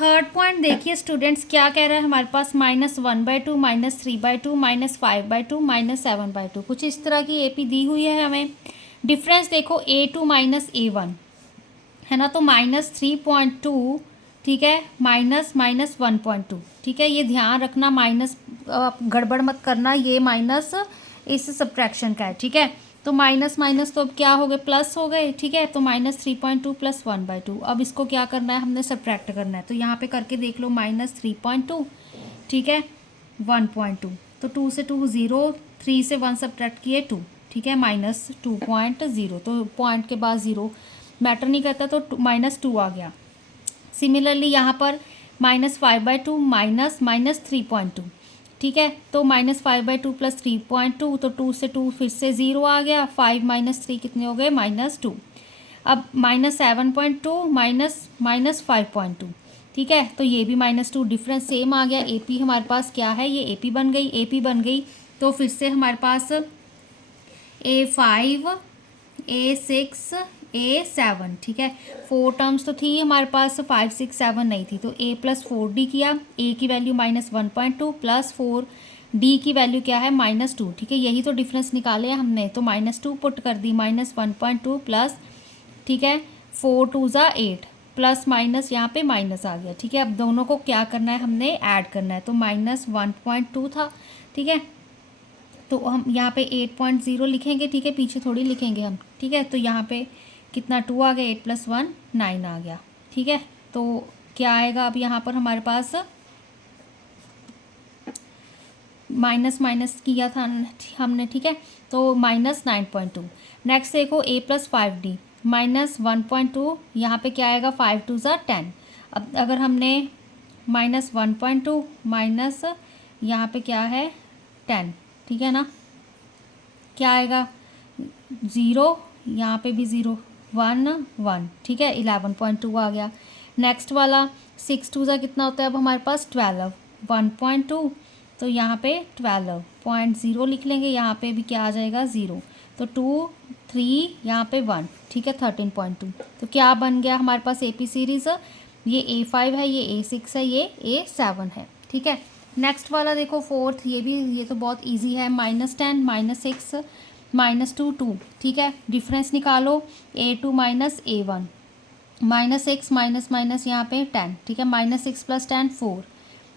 Third point देखिए students, क्या कह रहा है हमारे पास, -1/2, -3/2, -5/2, -7/2, कुछ इस तरह की एपी दी हुई है हमें। डिफरेंस देखो A2 -A1 है ना, तो -3.2, ठीक है, -1.2, ठीक है, ये ध्यान रखना, माइनस गड़बड़ मत करना, ये माइनस इस सब्ट्रैक्शन का है, ठीक है। तो माइनस माइनस तो अब क्या हो गए, प्लस हो गए, ठीक है। तो -3.2 + 1/2, अब इसको क्या करना है, हमने सब्ट्रैक्ट करना है, तो यहाँ पे करके देख लो, -3.2, ठीक है, 1.2, तो 2 से 2 0, 3 से 1 सब्ट्रैक्ट किए 2, ठीक है, -2.0, तो पॉइंट के बाद 0 मैटर नहीं करता, तो -2 आ गया। सिमिलरली यहाँ पर -5/2 -3.2, ठीक है, तो -5/2 + 3.2, तो 2 से 2 फिर से 0 आ गया, 5 - 3 कितने हो गए, -2। अब -7.2 -5.2, ठीक है, तो ये भी -2, डिफरेंस सेम आ गया। एपी हमारे पास क्या है, ये एपी बन गई, एपी बन गई, तो फिर से हमारे पास A5 A6 A7, ठीक है, 4 टर्म्स तो थी हमारे पास, 5 6 7 नहीं थी, तो A + 4D किया, A की वैल्यू -1.2 + 4D की वैल्यू क्या है, -2, ठीक है, यही तो डिफरेंस निकाले हैं हमने, तो -2 पुट कर दी, -1.2 प्लस, ठीक है, 4 2 ज़ा 8 प्लस माइनस यहाँ पे माइनस आ गया, ठीक है। अब दोनों को क्या करना है, हमने ऐड करना है, तो -1.2 था, ठीक है, तो हम यहाँ पे 8.0 लिखेंगे, ठीक है, पीछे थोड़ी लिखेंगे हम, ठीक है, तो यहाँ पे कितना 2 आ गया, 8 + 1 9 आ गया, ठीक है। तो क्या आएगा अब यहाँ पर हमारे पास, माइनस माइनस किया था हमने, ठीक है, तो -9.2। नेक्स्ट देखो A + 5D -1.2, यहाँ पे क्या आएगा, 5 2 ज़ा 10। अब अगर हमने -1.2 माइनस यहाँ पे क्या है 10, ठीक है ना, क्या आएगा 0, यहाँ पे भी 0, 1 1, ठीक है, 11.2 आ गया। नेक्स्ट वाला 6 2 ज़ा कितना होता है अब हमारे पास 12, 1.2, तो यहाँ पे 12.0 लिख लेंगे, यहाँ पे भी क्या आ जाएगा 0, तो 2 3 यहाँ पे 1, ठीक है, 13.2। तो क्या बन गया हमारे पास एपी सीरीज़, ये A5 है, ये A6 है, ये A7 है, ठीक है। नेक्स्ट वाला देखो फोर्थ, ये तो बहुत इजी है, -10 -6 -2 2, ठीक है, डिफरेंस निकालो, A2 -A1, -6 माइनस माइनस यहाँ पे 10, ठीक है, -6 + 10 4,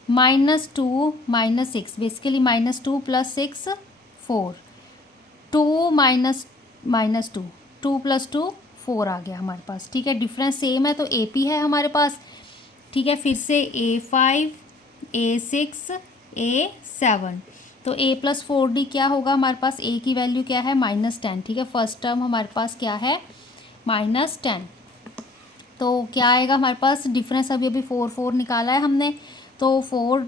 -2 -6, बेसिकली -2 + 6 4, 2 -2, 2 + 2 4 आ गया हमारे पास, ठीक है, डिफरेंस सेम है, तो एपी है हमारे पास, ठीक है। फिर से A5 A6 A7, तो A + 4D क्या होगा हमारे पास, A की वैल्यू क्या है, -10, ठीक है, फर्स्ट टर्म हमारे पास क्या है, -10, तो क्या आएगा हमारे पास, डिफरेंस अभी अभी 4 4 निकाला है हमने, तो 4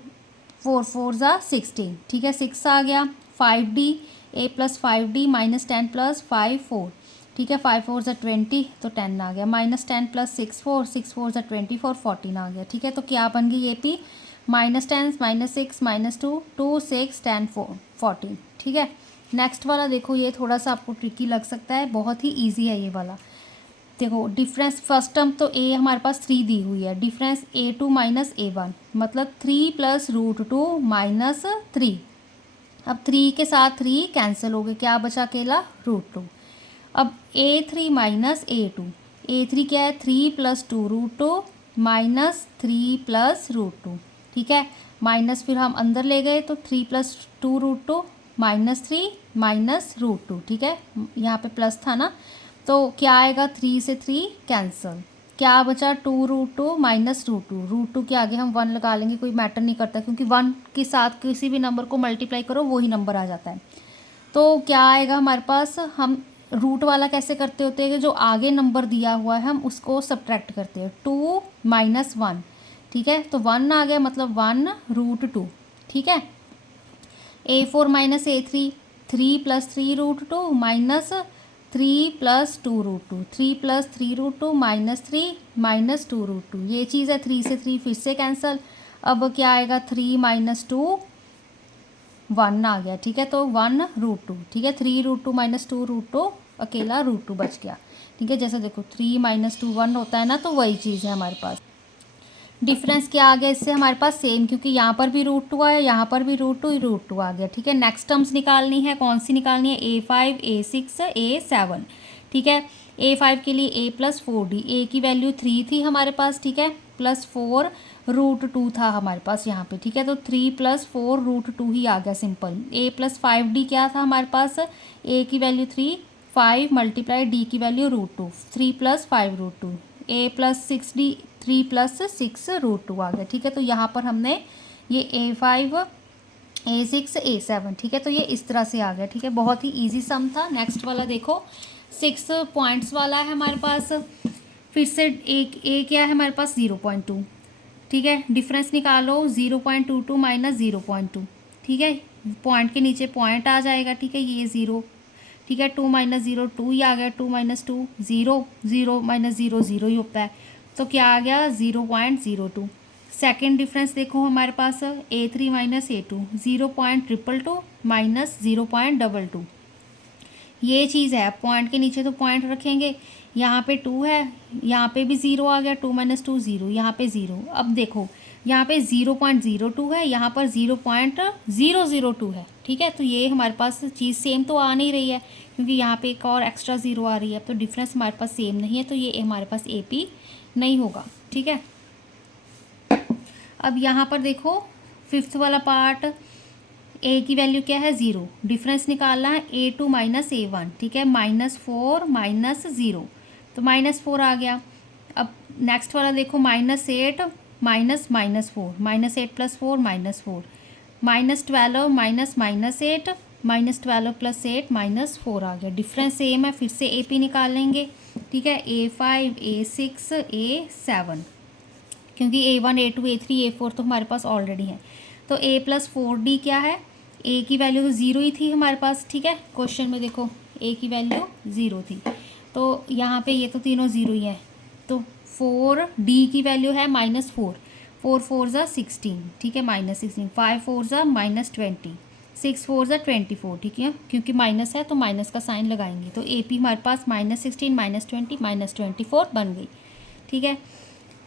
4 4 ज़ा 16, ठीक है, 6 आ गया। 5D A + 5D -10 + 5 4, ठीक है, 5 4 ज़ा 20, तो 10 आ गया, -10 + 6 4, 6 4 ज़ा 24, 14 आ गया, ठीक है। तो क्या बन गई ये पी, -10 -6 -2 2 6 10 4 14, ठीक है। नेक्स्ट वाला देखो, ये थोड़ा सा आपको ट्रिकी लग सकता है, बहुत ही ईजी है ये वाला। देखो डिफरेंस, फर्स्ट टर्म तो A हमारे पास 3 दी हुई है, डिफरेंस A2 - A1, मतलब 3 + √2 - 3, अब 3 के साथ 3 कैंसिल हो गए, क्या बचा अकेला, √2। अब A3 - A2, A3 क्या है, 3 + 2√2 -3 + √2, ठीक है, माइनस फिर हम अंदर ले गए, तो 3 + 2√2 -3 -√2, ठीक है, यहाँ पे प्लस था ना, तो क्या आएगा, 3 से 3 कैंसिल, क्या बचा 2√2 -√2, √2 के आगे हम 1 लगा लेंगे, कोई मैटर नहीं करता, क्योंकि 1 के साथ किसी भी नंबर को मल्टीप्लाई करो वही नंबर आ जाता है। तो क्या आएगा हमारे पास, हम रूट वाला कैसे करते होते हैं कि जो आगे नंबर दिया हुआ है हम उसको सब्ट्रैक्ट करते हैं, 2 - 1, ठीक है, तो 1 आ गया, मतलब 1√2, ठीक है। A4 - A3, 3 + 3√2 -3 + 2√2, 3 + 3√2 -3 -2√2, ये चीज़ है, 3 से 3 फिर से कैंसिल, अब क्या आएगा, 3 - 2 1 आ गया, ठीक है, तो 1√2, ठीक है, 3√2 - 2√2, अकेला √2 बच गया, ठीक है। जैसे देखो 3 - 2 1 होता है ना, तो वही चीज़ है हमारे पास। डिफरेंस क्या आ गया इससे हमारे पास सेम, क्योंकि यहाँ पर भी रूट 2 आया, यहाँ पर भी रूट टू आ गया। ठीक है, नेक्स्ट टर्म्स निकालनी है, कौन सी निकालनी है, A5 A6 A7। ठीक है, A5 के लिए A+4D, ए की वैल्यू 3 थी हमारे पास, ठीक है, +4 √2 था हमारे पास यहाँ पे। ठीक है, तो 3 + 4 √2 ही आ गया सिंपल। A+5D क्या था हमारे पास, ए की वैल्यू 3, 5 × D की वैल्यू √2, 3 + 5 √2, A+6D 3 + 6 √2 आ गया। ठीक है, तो यहाँ पर हमने ये A5 A6 A7, ठीक है, तो ये इस तरह से आ गया। ठीक है, बहुत ही इजी सम था। नेक्स्ट वाला देखो, 6 पॉइंट्स वाला है हमारे पास। फिर से एक ए क्या है हमारे पास, 0.2। ठीक है, डिफरेंस निकालो, 0.22 - 0.2। ठीक है, पॉइंट के नीचे पॉइंट आ जाएगा। ठीक है, ये 0। ठीक है, 2 - 0 2 ही आ गया, 2 - 2 0, 0 - 0 0 ही होता है, तो क्या आ गया, 0.02। सेकेंड डिफरेंस देखो हमारे पास, A3 - A2, 0.222 - 0.22। ये चीज़ है, पॉइंट के नीचे तो पॉइंट रखेंगे, यहाँ पे 2 है, यहाँ पे भी 0 आ गया, 2 - 2 0, यहाँ पे 0। अब देखो यहाँ पे 0.02 है, यहाँ पर 0.002 है। ठीक है, तो ये हमारे पास चीज़ सेम तो आ नहीं रही है, क्योंकि यहाँ पे एक और एक्स्ट्रा 0 आ रही है, तो डिफरेंस हमारे पास सेम नहीं है, तो ये हमारे पास AP नहीं होगा। ठीक है, अब यहाँ पर देखो 5th वाला पार्ट, ए की वैल्यू क्या है, 0, डिफरेंस निकालना है A2 - A1। ठीक है, -4 - 0, तो -4 आ गया। अब नेक्स्ट वाला देखो, -8 - -4, -8 + 4 -4, -12 -8, -12 + 8 -4 आ गया। डिफरेंस सेम है, फिर से AP निकालेंगे। ठीक है, A5 A6 A7, क्योंकि A1 A2 A3 A4 तो हमारे पास ऑलरेडी है। तो A+4D क्या है, ए की वैल्यू तो 0 ही थी हमारे पास। ठीक है, क्वेश्चन में देखो ए की वैल्यू 0 थी, तो यहाँ पे ये तो तीनों 0 ही है, तो 4D की वैल्यू है -4, 4 4 ज़ा 16। ठीक है, -16, 5 4 ज़ा -20, 6 4 ज़ा 24। ठीक है, क्योंकि माइनस है तो माइनस का साइन लगाएंगे, तो AP हमारे पास -16 -20 -24 बन गई। ठीक है,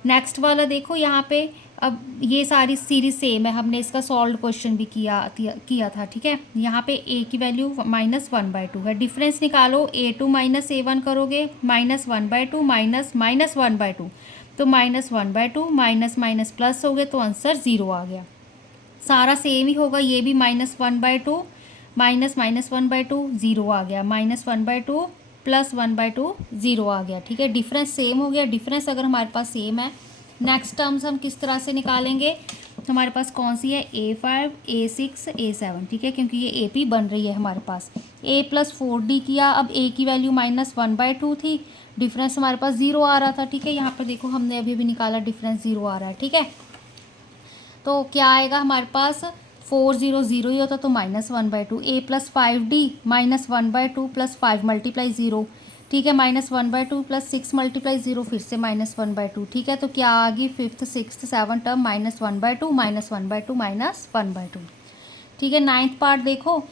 नेक्स्ट वाला देखो यहाँ पे, अब ये सारी सीरीज सेम है, हमने इसका सॉल्व क्वेश्चन भी किया था। ठीक है, यहाँ पे ए की वैल्यू -1/2 है, डिफरेंस निकालो, A2 - A1 करोगे, -1/2 -1/2, तो -1/2 माइनस माइनस प्लस हो गए, तो आंसर 0 आ गया। सारा सेम ही होगा, ये भी -1/2 -1/2 0 आ गया, -1/2 +1/2 0 आ गया। ठीक है, डिफरेंस सेम हो गया। डिफरेंस अगर हमारे पास सेम है, नेक्स्ट टर्म्स हम किस तरह से निकालेंगे, हमारे पास कौन सी है, A5 A6 A7। ठीक है, क्योंकि ये AP बन रही है हमारे पास। A+4D किया, अब A की वैल्यू -1/2 थी, डिफरेंस हमारे पास 0 आ रहा था। ठीक है, यहाँ पर देखो हमने अभी भी निकाला, डिफरेंस 0 आ रहा है। ठीक है, तो क्या आएगा हमारे पास, 4 0 0 ही होता तो -1/2, A+5D -1/2 + 5 × 0। ठीक है, -1/2 + 6 × 0, फिर से -1/2। ठीक है, तो क्या आ गई, 5th 6th 7th टर्म, -1/2 -1/2 -1/2। ठीक है, 9th पार्ट देखो,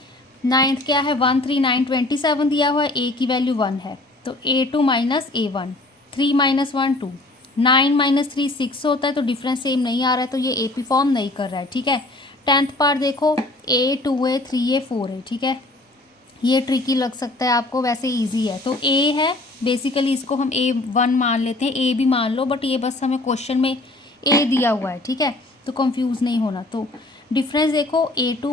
9th क्या है, 1 3 9 27 दिया हुआ है, ए की वैल्यू 1 है, तो A2 - A1, 3 - 1 2, 9 - 3 6 होता है, तो डिफरेंस सेम नहीं आ रहा है, तो ये AP फॉर्म नहीं कर रहा है। ठीक है, 10th पार्ट देखो, A2A 3A 4A। ठीक है, ये ट्रिकी लग सकता है आपको, वैसे इजी है। तो A है, बेसिकली इसको हम A1 मान लेते हैं, A भी मान लो, बट ये बस हमें क्वेश्चन में A दिया हुआ है। ठीक है, तो कंफ्यूज नहीं होना। तो डिफरेंस देखो, A2 -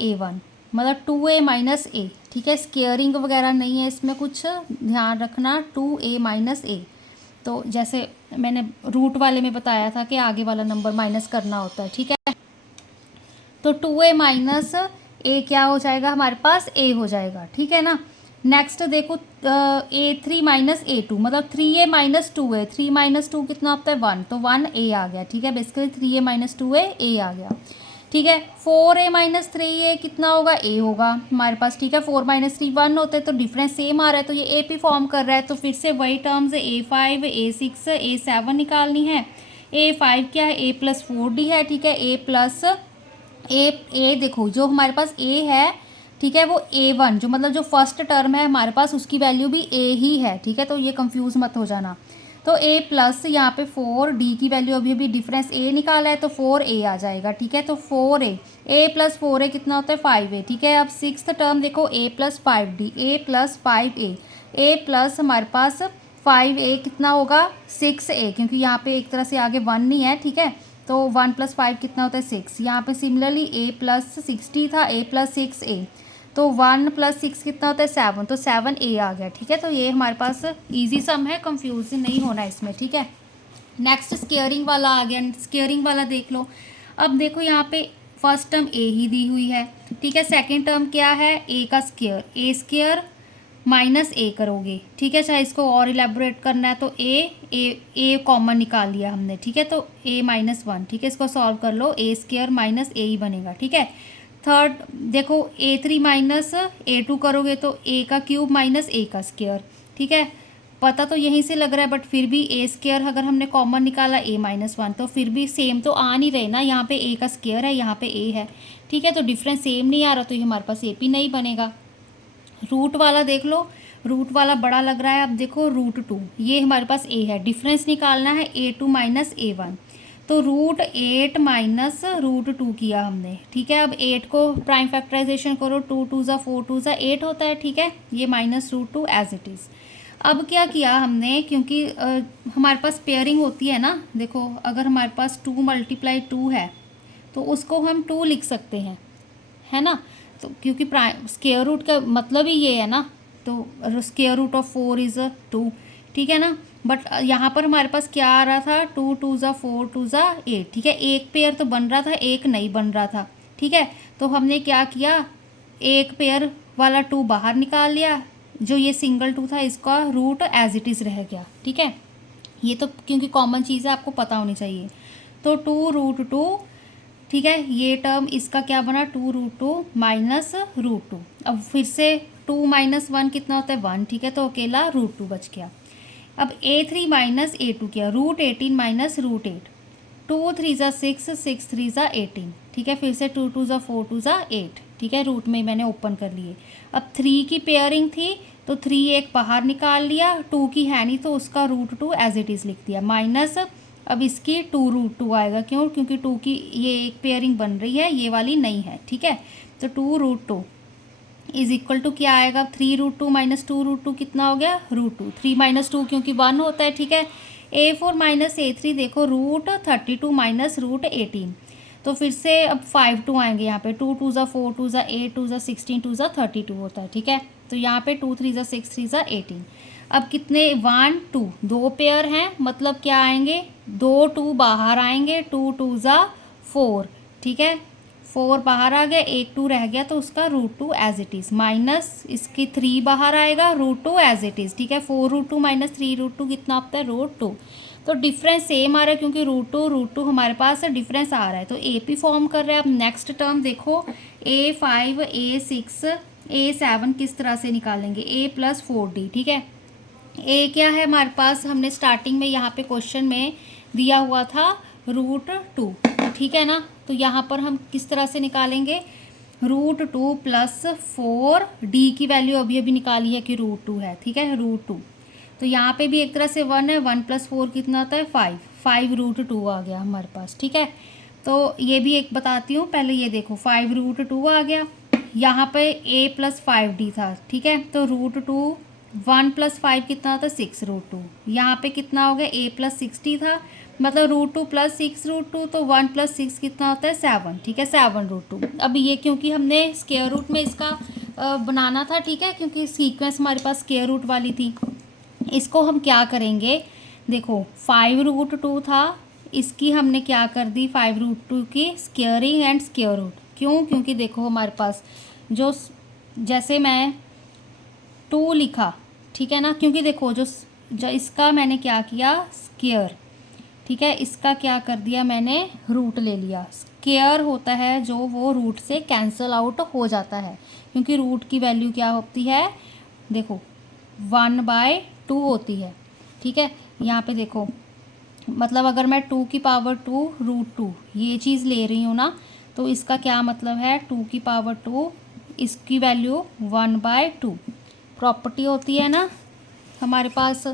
A1, मतलब 2A - A। ठीक है, स्केयरिंग वगैरह नहीं है इसमें, कुछ ध्यान रखना, 2A - A। तो जैसे मैंने रूट वाले में बताया था कि आगे वाला नंबर माइनस करना होता है। ठीक है, तो 2A - A क्या हो जाएगा हमारे पास, A हो जाएगा। ठीक है ना, नेक्स्ट देखो, A3 - A2, मतलब 3A - 2A, 3 - 2 कितना होता है, 1, तो 1A आ गया। ठीक है, बेसिकली 3A - 2A A आ गया। ठीक है, 4A - 3A कितना होगा, A होगा हमारे पास। ठीक है, 4 - 3 1 होते हैं, तो डिफरेंस सेम आ रहा है, तो ये AP फॉर्म कर रहा है। तो फिर से वही टर्म्स, A5 A6 A7 निकालनी है। A5 क्या है, A+4D है। ठीक है, A देखो, जो हमारे पास A है, ठीक है, वो A1, जो मतलब जो फर्स्ट टर्म है हमारे पास, उसकी वैल्यू भी A ही है। ठीक है, तो ये कंफ्यूज मत हो जाना। तो a प्लस यहाँ पे 4d की वैल्यू अभी अभी डिफरेंस a निकाला है तो 4a आ जाएगा, ठीक है। तो 4a, a प्लस 4a कितना होता है 5a, ठीक है। अब सिक्स्थ टर्म देखो a plus 5d, a plus 5a, a plus हमारे पास 5a कितना होगा 6a, क्योंकि यहाँ पे एक तरह से आगे 1 नहीं है, ठीक है। तो 1 प्लस 5 कितना होता है 6। यहाँ पे सिमिलरली a प्लस 60 था, a प्लस 6a, तो 1 प्लस 6 कितना होता है 7, तो 7a आ गया, ठीक है। तो ये हमारे पास इजी सम है, कंफ्यूजन नहीं होना इसमें, ठीक है। नेक्स्ट स्क्वेयरिंग वाला आ गया, स्क्वेयरिंग वाला देख लो। अब देखो यहाँ पे फर्स्ट टर्म a ही दी हुई है, ठीक है। सेकेंड टर्म क्या है a का square, a square minus a करोगे, ठीक है। चाहे इसको और इलेबोरेट करना है तो a कॉमन निकाल लिया हमने, ठीक है। तो a माइनस 1, ठीक है। इसको सॉल्व कर लो, a स्क्वेयर माइनस a ही बनेगा, ठीक है। थर्ड देखो a3 माइनस a2 करोगे तो a का क्यूब माइनस a का स्क्वेयर, ठीक है। पता तो यहीं से लग रहा है, बट फिर भी a स्क्वेयर अगर हमने कॉमन निकाला a माइनस 1 तो फिर भी सेम तो आ नहीं रहे ना, यहाँ पे a का स्क्वेयर है, यहाँ पे a है, ठीक है। तो डिफरेंस सेम नहीं आ रहा, तो ये हमारे पास AP नहीं बनेगा। रूट वाला देख लो, रूट वाला बड़ा लग रहा है। अब देखो √2, ये हमारे पास a है, डिफरेंस निकालना है a2 माइनस a1, तो √8 माइनस √2 किया हमने, ठीक है। अब 8 को प्राइम फैक्टराइजेशन करो, 2 2 ज़ा 4 2 ज़ा 8 होता है, ठीक है। ये माइनस √2 एज इट इज़। अब क्या किया हमने, क्योंकि हमारे पास पेयरिंग होती है ना, देखो अगर हमारे पास 2 मल्टीप्लाई 2 है तो उसको हम 2 लिख सकते हैं, है ना। तो क्योंकि स्क्वायर रूट का मतलब ही ये है ना, तो स्क्वायर रूट ऑफ 4 इज़ 2, ठीक है ना। बट यहाँ पर हमारे पास क्या आ रहा था, 2 2 ज़ा 4 2 ज़ा 8, ठीक है। एक पेयर तो बन रहा था, एक नहीं बन रहा था, ठीक है। तो हमने क्या किया, एक पेयर वाला 2 बाहर निकाल लिया, जो ये सिंगल 2 था इसका रूट एज इट इज़ रह गया, ठीक है। ये तो क्योंकि कॉमन चीज़ है आपको पता होनी चाहिए। तो 2√2, ठीक है। ये टर्म इसका क्या बना 2√2 माइनस √2। अब फिर से 2 माइनस 1 कितना होता है 1, ठीक है। तो अकेला √2 बच गया। अब a3 माइनस a2 किया, √18 माइनस √8, 2 3 ज़ा 6 6 3 ज़ा 18, ठीक है। फिर से 2 2 ज़ा 4 2 ज़ा 8, ठीक है। रूट में मैंने ओपन कर लिए। अब 3 की पेयरिंग थी तो 3 एक बाहर निकाल लिया, 2 की है नहीं तो उसका √2 एज इट इज़ लिख दिया, माइनस अब इसकी 2√2 आएगा, क्यों, क्योंकि 2 की ये एक पेयरिंग बन रही है, ये वाली नहीं है, ठीक है। तो 2√2 इज इक्वल टू क्या आएगा, 3√2 माइनस 2√2 कितना हो गया √2, 3 माइनस 2 क्योंकि 1 होता है, ठीक है। a4 माइनस a3 देखो √32 माइनस √18, तो फिर से अब 5 2 आएंगे यहाँ पे, 2 2 ज़ा 4 2 ज़ा 8 2 ज़ा 16 2 ज़ा 32 होता है, ठीक है। तो यहाँ पे 2 3 ज़ा 6 3 ज़ा 18। अब कितने 1 2 दो पेयर हैं, मतलब क्या आएंगे, 2 2 बाहर आएंगे, 2 2 ज़ा 4, ठीक है। 4 बाहर आ गया, एक 2 रह गया तो उसका √2 एज इट इज़, माइनस इसकी 3 बाहर आएगा, √2 एज इट इज़, ठीक है। 4√2 माइनस 3√2 कितना आता है √2। तो डिफरेंस सेम आ रहा है क्योंकि √2 हमारे पास डिफरेंस आ रहा है, तो AP फॉर्म कर रहे हैं। अब नेक्स्ट टर्म देखो, a5 a6 a7 किस तरह से निकालेंगे, a प्लस 4d, ठीक है। a क्या है हमारे पास, हमने स्टार्टिंग में यहाँ पे क्वेश्चन में दिया हुआ था √2, ठीक है ना। तो यहाँ पर हम किस तरह से निकालेंगे, √2 प्लस 4d की वैल्यू अभी अभी निकाली है कि √2 है, ठीक है, √2। तो यहाँ पे भी एक तरह से 1 है, 1 प्लस 4 कितना आता है 5 आ गया हमारे पास, ठीक है। तो ये भी एक बताती हूँ, पहले ये देखो 5 आ गया, यहाँ पे a प्लस 5d था, ठीक है। तो √2 1 प्लस 5 कितना होता है 6 यहाँ पे कितना हो गया, a प्लस 60 था, मतलब √2 प्लस 6 तो 1 प्लस 6 कितना होता है 7, ठीक है, 7 अब ये क्योंकि हमने स्क्वायर रूट में इसका बनाना था, ठीक है, क्योंकि सीक्वेंस हमारे पास स्क्वायर रूट वाली थी। इसको हम क्या करेंगे, देखो 5 था, इसकी हमने क्या कर दी 5 की स्क्वेयरिंग एंड स्क्वायर रूट, क्यों, क्योंकि देखो हमारे पास जो जैसे मैं 2 लिखा, ठीक है ना, क्योंकि देखो जो इसका मैंने क्या किया स्क्वायर, ठीक है, इसका क्या कर दिया मैंने रूट ले लिया। स्क्वायर होता है जो वो रूट से कैंसिल आउट हो जाता है, क्योंकि रूट की वैल्यू क्या होती है, देखो 1/2 होती है, ठीक है। यहाँ पे देखो मतलब अगर मैं 2 की पावर 2 √2 ये चीज़ ले रही हूँ ना, तो इसका क्या मतलब है 2 की पावर 2, इसकी वैल्यू 1/2 प्रॉपर्टी होती है ना हमारे पास,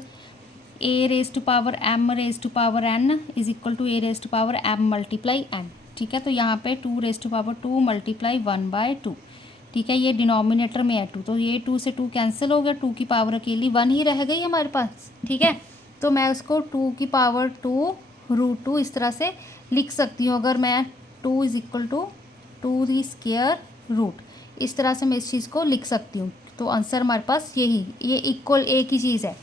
A raise to power M raise to power N is equal to A raise to power M multiply N. ठीक है, तो यहाँ पे 2 रेज टू पावर 2 मल्टीप्लाई 1/2। ठीक है, ये डिनोमिनेटर में है 2, तो ये 2 से 2 कैंसिल हो गया, 2 की पावर अकेली 1 ही रह गई हमारे पास। ठीक है, तो मैं उसको 2 की पावर 2 √2 इस तरह से लिख सकती हूँ। अगर मैं 2 is equal to 2 the square root, इस तरह से मैं इस चीज़ को लिख सकती हूँ। तो आंसर हमारे पास ये इक्वल एक ही चीज़ है।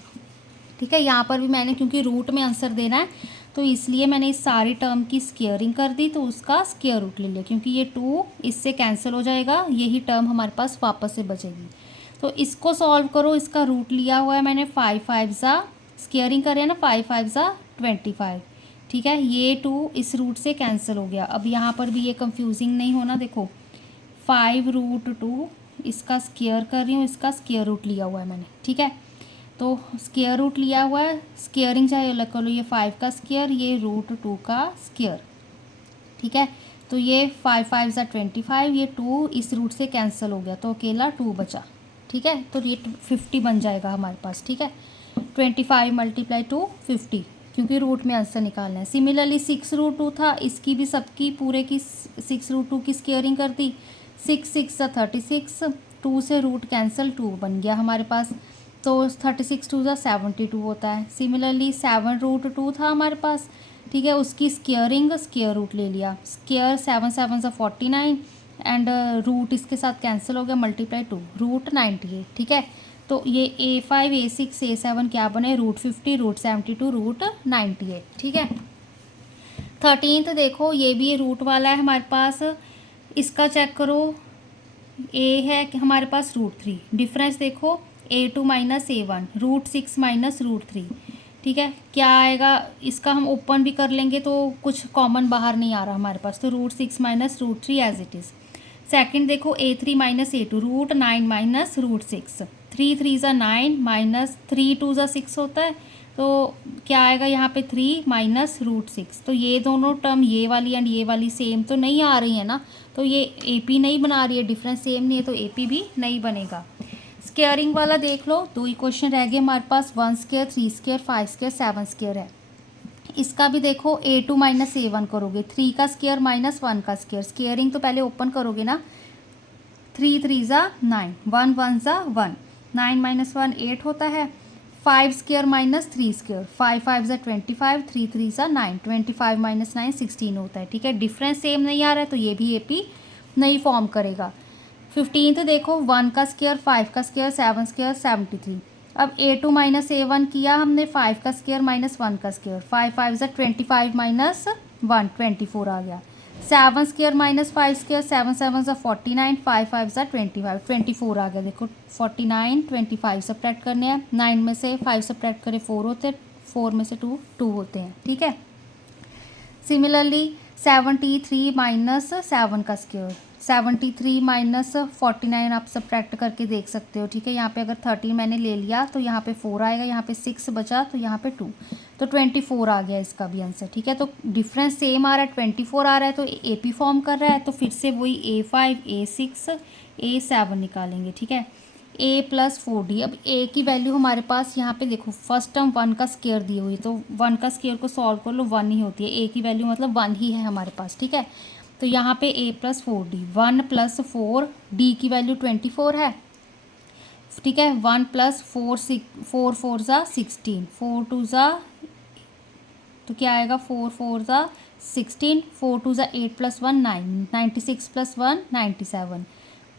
ठीक है, यहाँ पर भी मैंने क्योंकि रूट में आंसर देना है तो इसलिए मैंने इस सारी टर्म की स्क्वेयरिंग कर दी, तो उसका स्क्वायर रूट ले लिया, क्योंकि ये 2 इससे कैंसिल हो जाएगा, यही टर्म हमारे पास वापस से बचेगी। तो इसको सॉल्व करो, इसका रूट लिया हुआ है मैंने 5 5 ज़ा स्क्वेयरिंग करे है ना, 5 5 ज़ा 25। ठीक है, ये 2 इस रूट से कैंसिल हो गया। अब यहाँ पर भी ये कंफ्यूजिंग नहीं होना, देखो 5√2 इसका स्क्वेयर कर रही हूँ, इसका स्क्वेयर रूट लिया हुआ है मैंने। ठीक है, तो स्क्वेयर रूट लिया हुआ है, स्क्वेयरिंग चाहे अलग कर लो, ये 5 का स्क्वेयर, ये √2 का स्क्वेयर। ठीक है, तो ये 5 5 ज़ा 25, ये 2 इस रूट से कैंसिल हो गया, तो अकेला 2 बचा। ठीक है, तो ये 50 बन जाएगा हमारे पास। ठीक है, 25 मल्टीप्लाई 2 50, क्योंकि रूट में आंसर निकालना है। सिमिलरली 6√2 था, इसकी भी सबकी पूरे की 6√2 की स्क्वेयरिंग कर दी, 6 6 ज़ा 36, 2 से रूट कैंसिल, 2 बन गया हमारे पास, तो 36 2 ज़ा 72 होता है। सिमिलरली 7√2 था हमारे पास। ठीक है, उसकी स्क्वेयरिंग स्क्वेयर रूट ले लिया, स्क्वेयर 7 7 ज़ा 49 एंड रूट इसके साथ कैंसिल हो गया, मल्टीप्लाई 2 √98। ठीक है, तो ये A5 A6 A7 क्या बने, √50 √72 √98। ठीक है, 13th देखो, ये भी रूट वाला है हमारे पास, इसका चेक करो, A है कि हमारे पास √3, डिफरेंस देखो A2 माइनस A1 √6 माइनस √3। ठीक है, क्या आएगा, इसका हम ओपन भी कर लेंगे तो कुछ कॉमन बाहर नहीं आ रहा हमारे पास, तो √6 minus √3 as it is. Second देखो A3 माइनस A2 √9 माइनस √6, 3 3 ज़ा 9 माइनस 3 2 ज़ा 6 होता है, तो क्या आएगा यहाँ पे 3 माइनस √6। तो ये दोनों टर्म, ये वाली एंड ये वाली सेम तो नहीं आ रही है ना, तो ये AP नहीं बना रही है, डिफरेंस सेम नहीं है, तो AP भी नहीं बनेगा। स्क्वेयरिंग वाला देख लो, 2 ही क्वेश्चन रह गए हमारे पास, 1 स्क्वेयर 3 स्क्वेयर 5 स्क्वेयर 7 स्क्वेयर है। इसका भी देखो A2 माइनस A1 करोगे, 3 का स्क्वेयर माइनस 1 का स्क्वेयर, स्क्वेयरिंग तो पहले ओपन करोगे ना, 3 3 ज़ा 9, 1 1 ज़ा 1, 9 माइनस 1 8 होता है, 5 स्क्वेयर माइनस 3 स्क्वेयर, 5 5 ज़ा 25, 3 3 ज़ा 9, 25 माइनस 9 16 होता है। ठीक है, डिफरेंस सेम नहीं आ रहा है, तो ये भी AP नहीं फॉर्म करेगा। 15th देखो, 1 का स्क्वेयर 5 का स्क्वेयर 7 स्क्वेयर 73। अब A2 माइनस A1 किया हमने, 5 का स्क्वेयर माइनस 1 का स्क्वेयर, 5 5 ज़ा 25 माइनस 1 24 आ गया, 7 स्क्वेयर माइनस 5 स्क्वेयर, 7 7 ज़ा 49, 5 5 ज़ा 25 24 आ गया। देखो 49 25 सब्ट्रैक्ट करने हैं, 9 में से 5 सब्ट्रैक्ट करें 4 होते हैं, 4 में से 2 होते हैं। ठीक है, सिमिलरली 73 माइनस 7 का स्क्वेयर, 73 माइनस 49 आप सब्ट्रैक्ट करके देख सकते हो। ठीक है, यहाँ पे अगर 13 मैंने ले लिया तो यहाँ पे 4 आएगा, यहाँ पे 6 बचा तो यहाँ पे 2, तो 24 आ गया इसका भी आंसर। ठीक है, तो डिफरेंस सेम आ रहा है, 24 आ रहा है, तो AP फॉर्म कर रहा है, तो फिर से वही A5 A6 A7 निकालेंगे। ठीक है, A + 4D। अब A की वैल्यू हमारे पास यहाँ पे देखो, फर्स्ट टर्म 1 का स्क्वेयर दी हुई, तो 1 का स्क्वेयर को सॉल्व कर लो, 1 ही होती है, A की वैल्यू मतलब 1 ही है हमारे पास। ठीक है, तो यहाँ पे A + 4D, 1 + 4, D की वैल्यू 24 है। ठीक है, 1 + 4 4 ज़ा 16, 4 2 ज़ा, तो क्या आएगा 4 4 ज़ा 16, 4 2 ज़ा 8 + 1 9, 96 + 1 97।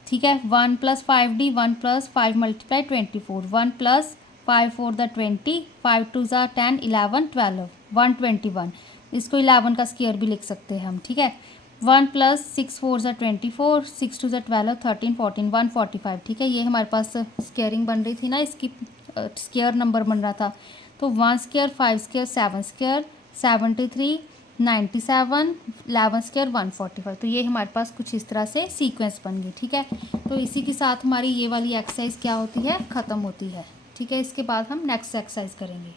ठीक है, 1 + 5D, 1 + 5 मल्टीप्लाई 24, 1 + 5 4 ज़ा 20, 5 2 ज़ा 10 11 12 121, इसको 11 का स्क्वायर भी लिख सकते हैं हम। ठीक है, 1 + 6 4 ज़ा 24, 6 2 ज़ा 12 13 14 145। ठीक है, ये हमारे पास स्क्वेयरिंग बन रही थी ना, इसकी स्क्वेयर नंबर बन रहा था, तो 1 स्क्वेयर 5 स्क्वेयर 7 स्क्वेयर 73 97 11 स्क्वेयर 145। तो ये हमारे पास कुछ इस तरह से सीक्वेंस बन गई। ठीक है, तो इसी के साथ हमारी ये वाली एक्सरसाइज क्या होती है, ख़त्म होती है। ठीक है, इसके बाद हम नेक्स्ट एक्सरसाइज करेंगे।